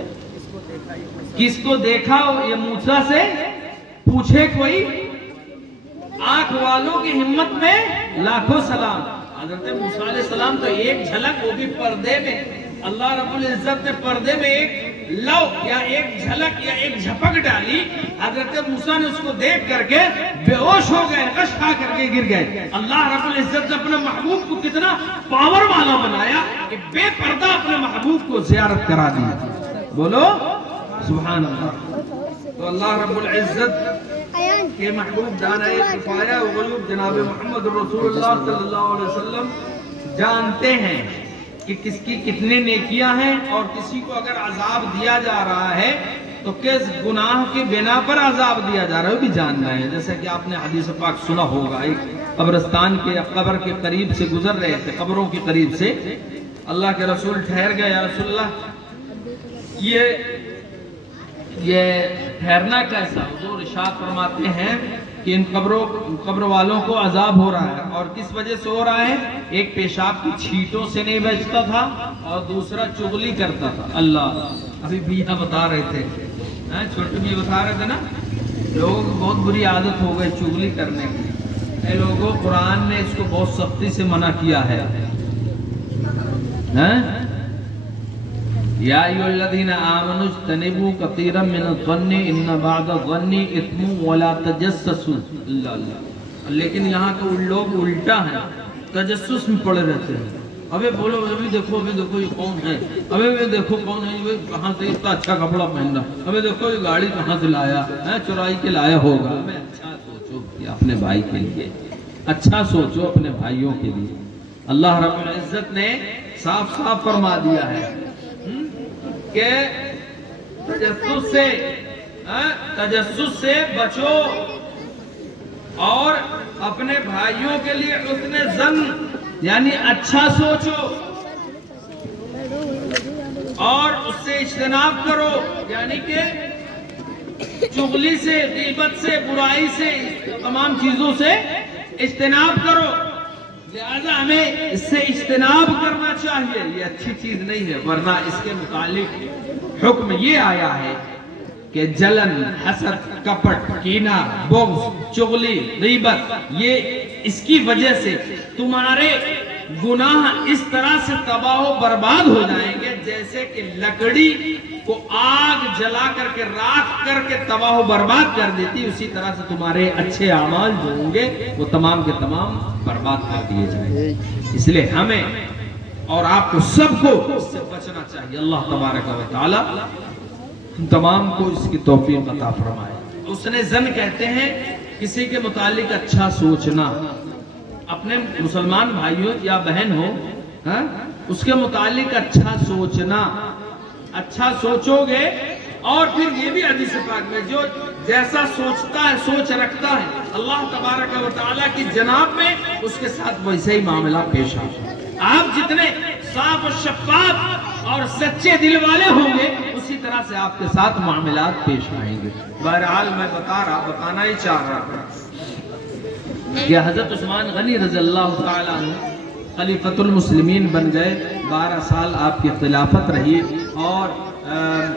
किसको देखा? ये मूसा से पूछे कोई। आंख वालों की हिम्मत में लाखों सलाम। हजरत मूसा अलैहिस्सलाम तो एक झलक, वो भी पर्दे में, अल्लाह रब्बुल इज्जत ने पर्दे में एक लव या एक झलक या एक झपक डाली। हजरत मूसा ने उसको देख करके बेहोश हो गए, कश खा करके गिर गए। अल्लाह रब्बुल इज्जत ने अपने महबूब को कितना पावर वाला बनाया कि बेपर्दा अपने महबूब को जियारत करा दी। बोलो सुभान अल्लाह। तो अल्लाह रब्बुल इज्जत के महबूब दानाए किफाया व ग़ुरूब जनाब मोहम्मद रसूलुल्लाह सल्लल्लाहु अलैहि वसल्लम जानते हैं कि किसकी कितनी नेकियां हैं, और किसी को अगर अजाब दिया जा रहा है तो किस गुनाह की बिना पर अजाब दिया जा रहा है भी जान रहे हैं। जैसे कि आपने हदीस पाक सुना होगा, एक कब्रिस्तान के कब्र के करीब से गुजर रहे थे, कब्रों के करीब से अल्लाह के रसूल ठहर गए, या रसूलल्लाह ये ठहरना कैसा? हुजूर इरशाद फरमाते हैं कि इन कब्र वालों को अजाब हो रहा है। और किस वजह से हो रहा है? एक पेशाब की छींटों से नहीं बचता था और दूसरा चुगली करता था। अल्लाह, अभी भैया बता रहे थे, छोटे भी बता रहे थे ना, लोगों को बहुत बुरी आदत हो गई चुगली करने की। लोगों, कुरान ने इसको बहुत सख्ती से मना किया है। या अय्युहल्लज़ीना आमनू इज्तनिबू कसीरम मिनज़-ज़न्नि इन्न बअद-ज़न्नि इस्मुन वला तजस्ससू। लेकिन यहाँ के लोग उल्टा है, तजस्सुस में पड़े रहते हैं। अबे बोलो, अभी देखो ये कौन है, अबे देखो कौन है, ये कहाँ से इतना अच्छा कपड़ा पहना, अबे देखो ये गाड़ी कहाँ से लाया है, चुराई के लाया होगा। अच्छा सोचो अपने भाई के लिए, अच्छा सोचो अपने भाइयों के लिए। अल्लाह रब्बुल इज्जत ने साफ साफ फरमा दिया है कि तजस्सुस से बचो और अपने भाइयों के लिए उसने जन यानी अच्छा सोचो और उससे इज्तनाब करो, यानी कि चुगली से, गीबत से, बुराई से, तमाम चीजों से इज्तनाब करो। लिहाजा हमें इससे इज्तनाब करना चाहिए। ये अच्छी चीज नहीं है, वरना इसके मुतालिक हुक्म ये आया है कि जलन, हसद, कपट, कीना, बुग़्ज़, चुगली, गीबत, ये इसकी वजह से तुम्हारे गुनाह इस तरह से तबाह बर्बाद हो जाएंगे जैसे कि लकड़ी को आग जला करके, राख करके तबाह बर्बाद कर देती, उसी तरह से तुम्हारे अच्छे अमाल जो होंगे वो तमाम के तमाम बर्बाद कर दिए जाएंगे। इसलिए हमें और आपको सबको इससे बचना चाहिए। अल्लाह तबारक व तआला हम तमाम को इसकी तौफीक अता फरमाए। उसने जन कहते हैं किसी के मुतालिक अच्छा सोचना, अपने मुसलमान भाइयों या बहन हो, उसके मुतालिक अच्छा सोचना। अच्छा सोचोगे और फिर ये भी हदीस पाक में जो जैसा सोचता है, सोच रखता है, अल्लाह तबारक व तआला की जनाब में उसके साथ वैसे ही मामला पेश आता। आप जितने साफ और शफाफ और सच्चे दिल वाले होंगे उसी तरह से आपके साथ मामलात पेश आएंगे। बहरहाल मैं बताना ही चाह रहा था कि हजरत उस्मान गनी रज़ियल्लाहु ताला अन्हु खलीफतुल मुस्लिमीन बन गए। 12 साल आपकी खिलाफत रही और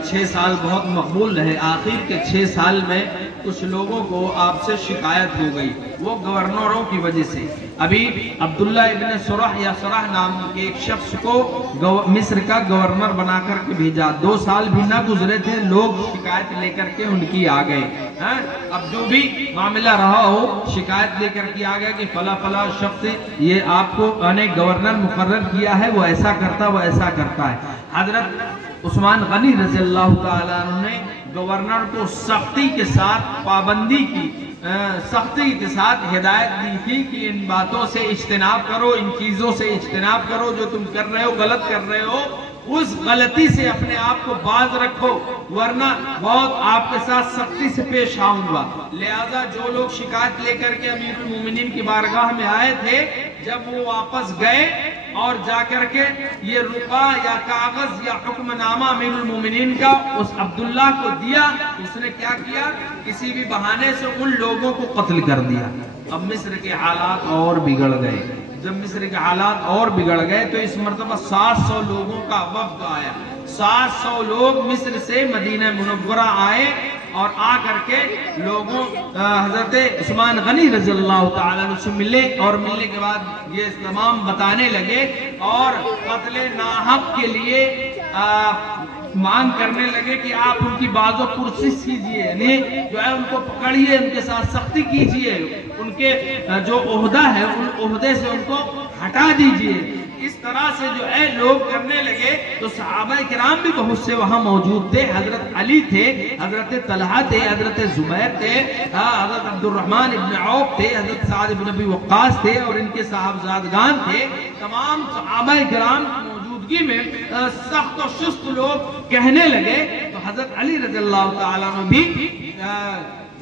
6 साल बहुत मकबूल रहे। आखिर के 6 साल में कुछ लोगों को आपसे शिकायत हो गई, वो गवर्नरों की वजह से। अभी अब्दुल्ला इब्न सुरह या सुरह नाम के एक शख्स को मिस्र का गवर्नर बना करके भेजा। 2 साल भी ना गुजरे थे, लोग शिकायत लेकर के उनकी आ गए। अब जो भी मामला रहा हो, शिकायत लेकर के आ गया कि फला फला शख्स ये आपको गवर्नर मुकर्रर किया है, वो ऐसा करता, वो ऐसा करता है। हजरत उस्मान गनी रज़ियल्लाहु ताला अन्हु ने गवर्नर को सख्ती के साथ पाबंदी की, सख्ती के साथ हिदायत दी थी कि इन बातों से इज्तनाब करो, इन चीजों से इज्तनाब करो जो तुम कर रहे हो, गलत कर रहे हो, उस गलती से अपने आप को बाज रखो, वरना बहुत आपके साथ सख्ती से पेश आऊंगा। लिहाजा जो लोग शिकायत लेकर के अमीरुल मोमिनीन की बारगाह में आए थे, जब वो वापस गए और जाकर के ये रुका या कागज या हुक्मनामा अमीरुल मोमिनीन का उस अब्दुल्ला को दिया, उसने क्या किया, किसी भी बहाने से उन लोगों को कत्ल कर दिया। अब मिस्र के हालात और बिगड़ गए। जब मिस्र के हालात और बिगड़ गए तो इस मरतबा 700 लोगों का वफ्द आया। 700 लोग मिस्र से मदीना मुनव्वरा आए और आ करके लोगों हजरत उस्मान गनी रज़ियल्लाहु ताला अन्हु से मिले और मिलने के बाद ये तमाम बताने लगे और कत्ले नाहक के लिए मांग करने लगे कि आप उनकी बाजो पुरसिस कीजिए, यानी जो है उनको पकड़िए, उनके साथ सख्ती कीजिए, उनके जो ओहदा है उन ओहदे से उनको हटा दीजिए। इस तरह से जो है लोग करने लगे तो सहाबाए किराम भी बहुत से वहां मौजूद थे। हजरत अली थे, हजरत तलहा थे, हजरत जुबैर थे, हजरत अब्दुर्रहमान इब्न औफ थे, हजरत साद इब्न अबी वक्कास थे और इनके साहबजादगान थे। तमाम सहाबाए किराम में सख्त और सुस्त लोग कहने लगे तो तो हजरत अली रज़ियल्लाहु ताला अन्हु भी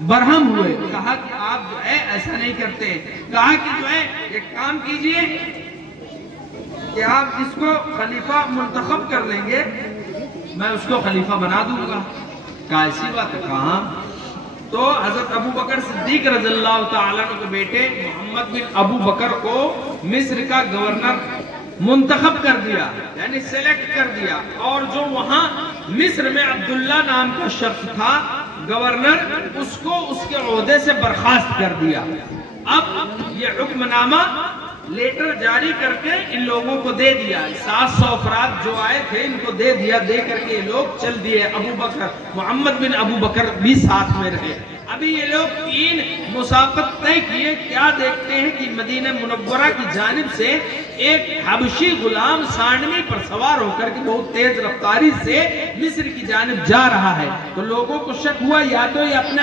बरहम हुए, कहा कि आप जो है ऐसा नहीं करते, कहा कि जो है एक काम कीजिए कि आप इसको खलीफा मुंतखब कर लेंगे, मैं उसको खलीफा बना दूंगा। कहा ऐसी बात है, कहा। तो हजरत अबू बकर सिद्दीक रज़ियल्लाहु ताला अन्हु के बेटे मोहम्मद बिन अबू बकर को मिस्र का गवर्नर मुंतखब कर दिया, यानी सेलेक्ट कर दिया। और जो वहां मिस्र में अब्दुल्ला नाम का शख्स था गवर्नर, उसको उसके ओहदे से बर्खास्त कर दिया। अब ये हुक्मनामा लेटर जारी करके इन लोगों को दे दिया, 700 अफराद जो आए थे इनको दे दिया, दे करके ये लोग चल दिए। अबू बकर मोहम्मद बिन अबू बकर भी साथ में रहे। अभी ये लोग 3 मुसाफत तय किए। क्या देखते हैं कि मदीना मुनव्वरा की जानिब से एक हबशी गुलाम सांडवी पर सवार होकर के बहुत तेज रफ्तारी से मिस्र की जानिब जा रहा है। तो लोगों को शक हुआ या तो ये अपने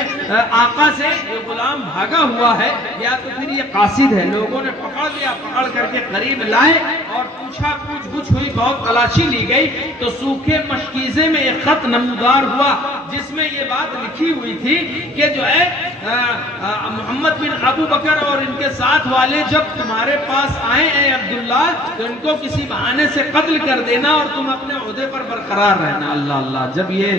आका से ये गुलाम भागा हुआ है या तो फिर ये कासिद है। लोगों ने पकड़ लिया, पकड़ करके करीब लाए और पूछा, पूछ हुई, बहुत तलाशी ली गई। तो सूखे मशकीजे में एक खत नमूदार हुआ जिसमें ये बात लिखी हुई थी कि जो है मोहम्मद बिन अबू बकर और इनके साथ वाले जब तुम्हारे पास आए हैं अब्दुल्ला, तो इनको किसी बहाने से कत्ल कर देना और तुम अपने ओहदे पर बरकरार रहना। अल्लाह अल्लाह, जब ये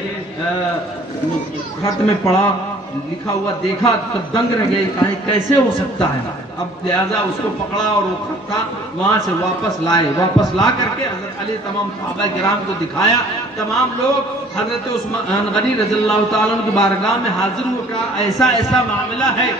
खत में पढ़ा लिखा हुआ देखा तो दंग रह गई, कहा कैसे हो सकता है। अब लिहाजा उसको पकड़ा और वो खत था वहां से वापस लाए। वापस ला करके हजरत अली तमाम सहाबा किराम को दिखाया। तमाम लोग हजरत उस्मान गनी रज़ियल्लाहु ताला अन्हु की बारगाह में हाजिर हुए, कहा ऐसा ऐसा मामला है।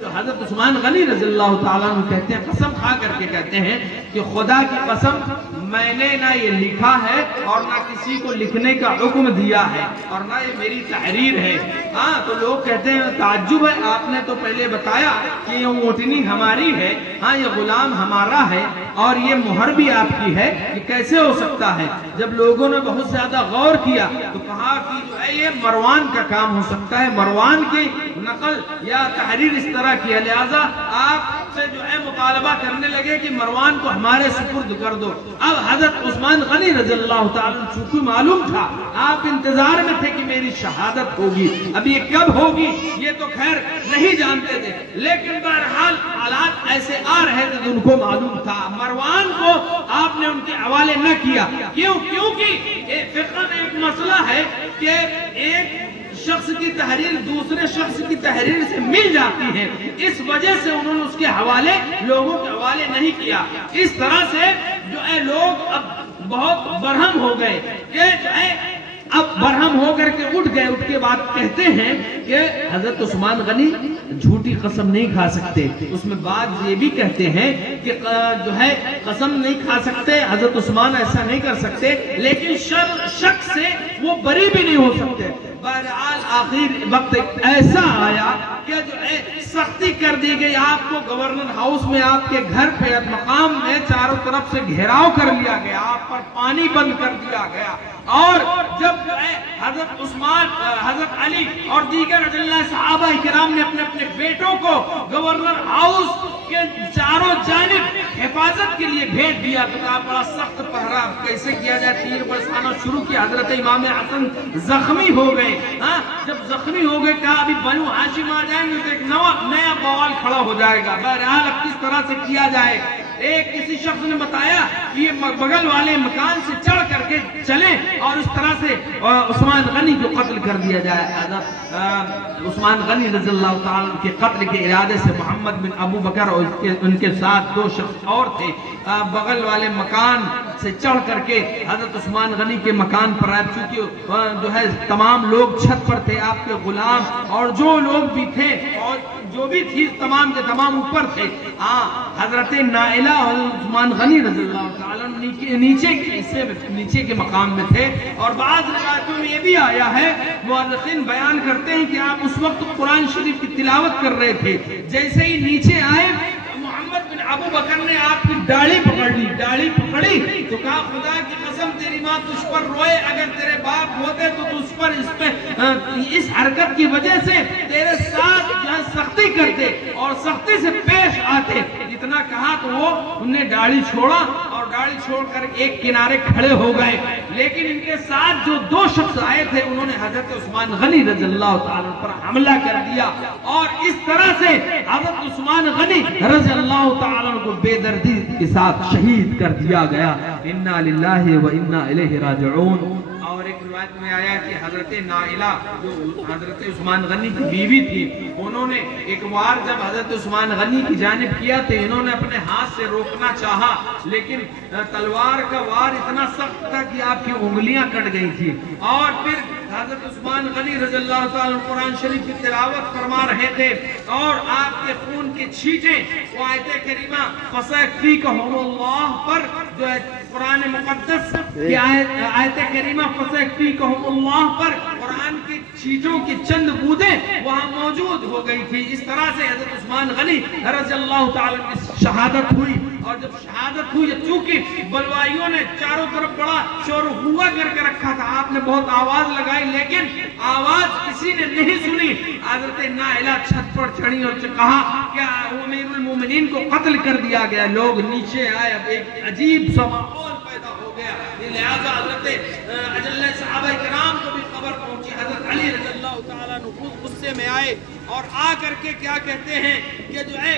तो हजरत उस्मान गनी रज़ियल्लाहु ताला अन्हु कहते हैं, कसम खा करके कहते हैं कि खुदा की कसम मैंने ना ये लिखा है और ना किसी को लिखने का हुक्म दिया है और ना ये मेरी तहरीर है। हाँ, तो लोग कहते हैं ताज्जुब है, आपने तो पहले बताया कि ये ऊँटनी हमारी है, हाँ ये गुलाम हमारा है और ये मुहर भी आपकी है, ये कैसे हो सकता है। जब लोगों ने बहुत ज्यादा गौर किया तो कहा कि जो है ये मरवान का काम हो सकता है, मरवान की नकल या तहरीर इस तरह की, लिहाजा आपसे जो है मुतालबा करने लगे कि मरवान को हमारे सुपुर्द कर दो। अब हजरत उस्मान गनी रज़ियल्लाहु ताला चूंकि मालूम था, आप इंतजार में थे कि मेरी शहादत होगी, अब ये कब होगी ये तो खैर नहीं जानते थे, लेकिन बहरहाल हालात ऐसे आ रहे थे तो उनको मालूम था। मरवान को आपने उनके हवाले न किया, क्यों? क्योंकि फिक़्ह में एक मसला है कि एक शख्स की तहरीर दूसरे शख्स की तहरीर से मिल जाती है, इस वजह से उन्होंने उसके हवाले लोगों के हवाले नहीं किया। इस तरह से जो है लोग अब बहुत बरहम हो गए कि जो है अब बरहम होकर के उठ गए। उठ के बाद कहते हैं कि हजरत उस्मान गनी झूठी कसम नहीं खा सकते। उसमें बाद ये भी कहते हैं कि जो है कसम नहीं खा सकते, हजरत उस्मान ऐसा नहीं कर सकते, लेकिन शक से वो बरी भी नहीं हो सकते। बहरहाल आखिर वक्त ऐसा आया कि जो है सख्ती कर दी गई। आपको गवर्नर हाउस में आपके घर पे मकाम में चारों तरफ से घेराव कर लिया गया, आप पर पानी बंद कर दिया गया। और जब जो है हजरत उस्मान, हजरत अली और दीगर अजल्ला सहाबा किराम ने अपने अपने बेटों को गवर्नर हाउस के चारों जानिब हिफाजत के लिए भेज दिया, तो कहा बड़ा सख्त पहरा कैसे किया जाए। तीर बरसाना शुरू किया। हजरत इमाम हसन जख्मी हो गए। हाँ, जब जख्मी हो गए कहा अभी बनु हाशिम आ जाएंगे तो एक नया बवाल खड़ा हो जाएगा। बहरहाल अब किस तरह से किया जाए। एक किसी शख्स ने बताया कि ये बगल वाले मकान से चढ़ करके चले और इस तरह से उस्मान गनी को कत्ल कर दिया जाए। उस्मान गनी रज़ियल्लाहु ताला के कत्ल के इरादे से मोहम्मद बिन अबू बकर और उनके साथ 2 शख्स और थे, बगल वाले मकान से चढ़ करके हजरत उस्मान गनी के मकान पर आए। चूंकि जो है तमाम लोग छत पर थे, आपके गुलाम और जो लोग भी थे और जो भी थी तमाम के तमाम ऊपर थे। हजरत नाइला और उस्मान गनी रज़ियल्लाहु ताला नीचे के मकाम में थे। और बाद रिवायतों में ये भी आया है, मुअर्रिखीन बयान करते हैं कि आप उस वक्त कुरान शरीफ की तिलावत कर रहे थे, जैसे ही नीचे आए मोहम्मद बिन अबू बकर ने आपकी दाढ़ी पकड़ ली। दाढ़ी पकड़ी तो कहा खुदा की कसम तेरी माँ तुझ पर रोए, अगर तेरे बाप होते तो तुझ पर इस हरकत की वजह से तेरे साथ जो है सख्ती करते और सख्ती से पेश आते। इतना कहा तो वो उन्हें दाढ़ी छोड़ा और दाढ़ी छोड़कर एक किनारे खड़े हो गए। लेकिन इनके साथ जो दो शख्स आए थे उन्होंने हजरत उस्मान गनी रज़ियल्लाहु ताला पर हमला कर दिया और इस तरह से हजरत उस्मान गनी रज़ियल्लाहु ताला को बेदर्दी के साथ शहीद कर दिया गया। इन्ना लिल्लाहि व इन्ना इलैहि राजिऊन। और एक रिवायत में आया कि हजरत नाइला जो हजरत उस्मान गनी की बीवी थी, उन्होंने एक बार जब हजरत उस्मान गनी की जानिब किया तो इन्होंने अपने हाथ से रोकना चाहा, लेकिन तलवार का वार इतना सख्त था कि आपकी उंगलियां कट गई थी। और फिर हजरत उस्मान गनी रज़ियल्लाहु ताला कुरान शरीफ की तिलावत फरमा रहे थे और आपके खून के छींटे वो आयत करीमा फसयकफीकहुमुल्लाह पर जो है कुरान मुक़द्दस की आयत करीमा फसयकफीकहुमुल्लाह पर कुरान की छींटों की चंद बूंदें वहां मौजूद हो गई थी। इस तरह से हजरत उस्मान गनी रज़ियल्लाहु ताला की शहादत हुई। और जब शहादत हुई, चूंकि बलवाइयों ने चारों तरफ बड़ा शोर हुआ करके रखा था, आपने बहुत आवाज लगाई लेकिन आवाज किसी ने नहीं सुनी। हजरत नाइला छत पर चढ़ी और कहा कि अमीरुल मोमिनीन को कत्ल कर दिया गया। लोग नीचे आए, अब एक अजीब सा माहौल पैदा हो गया। लिहाजा हजरत अजल्ले सहाबा किराम को भी खबर पहुंची। हजरत अली रज़ियल्लाहु ताला अन्हु गुस्से में आए और आ करके क्या कहते हैं कि जो है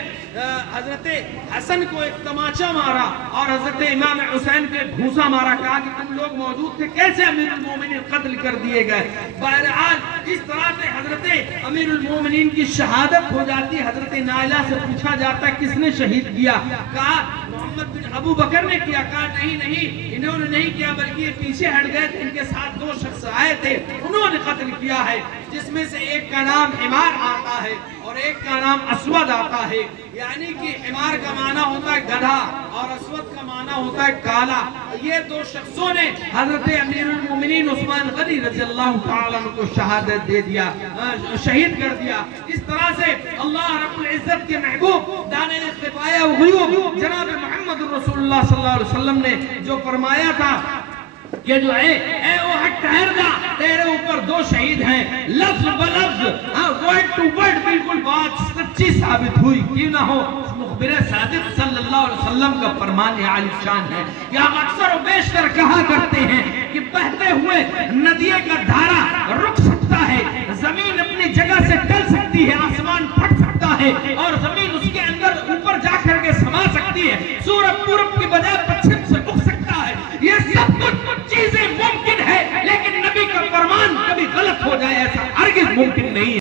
हजरत हसन को एक तमाचा मारा और हजरत इमाम हुसैन के घूसा मारा। कहा कि तुम लोग मौजूद थे, कैसे अमीरुल मोमिनीन कत्ल कर दिए गए। बहरहाल इस तरह से हजरत अमीरुल मोमिनीन की शहादत हो जाती। हजरत नाइला से पूछा जाता किसने शहीद किया। कहा मोहम्मद बिन अबू बकर ने किया। कहा नहीं नहीं, इन्होंने नहीं किया बल्कि ये पीछे हट गए थे, इनके साथ दो शख्स आए थे, उन्होंने कत्ल किया है, जिसमें से एक का नाम हिमार आता है और एक का नाम असवद आता है। यानी कि हिमार का माना होता है गधा और असवद का माना होता है काला। ये दो शख्सों ने हजरत अमीरुल मोमिनीन उस्मान गनी रज़ियल्लाहु ताला अन्हु को शहादत दे दिया, शहीद कर दिया। इस तरह से अल्लाह रब्बुल इज्जत के महबूब दाने किफाया व ग़ुयूब जनाब मोहम्मद रसूलुल्लाह सल्लल्लाहु अलैहि वसल्लम ने जो फरमाया था कि जो है ए ओ हट ठहर जा, तेरे ऊपर दो शहीद हैं। लफ्ज बलफ्ज, वर्ड टू वर्ड बिल्कुल बात सच्ची साबित हुई। क्यों ना हो, मुखबिर सादिक सल्लल्लाहु अलैहि वसल्लम का फरमान आलिशान है कि हम अक्सर और बेशतर कहा करते हैं कि बहते हुए नदी का धारा रुक सकता है, जमीन अपनी जगह से टल सकती है, आसमान फट सकता है और जमीन उसके अंदर ऊपर जाकर के समा सकती है, सूरज पूरब की बजाय पश्चिम से उग सकता है। ये सब कुछ चीजें मुमकिन है, लेकिन नबी का फरमान कभी गलत हो जाए ऐसा हरगिज़ मुमकिन नहीं है।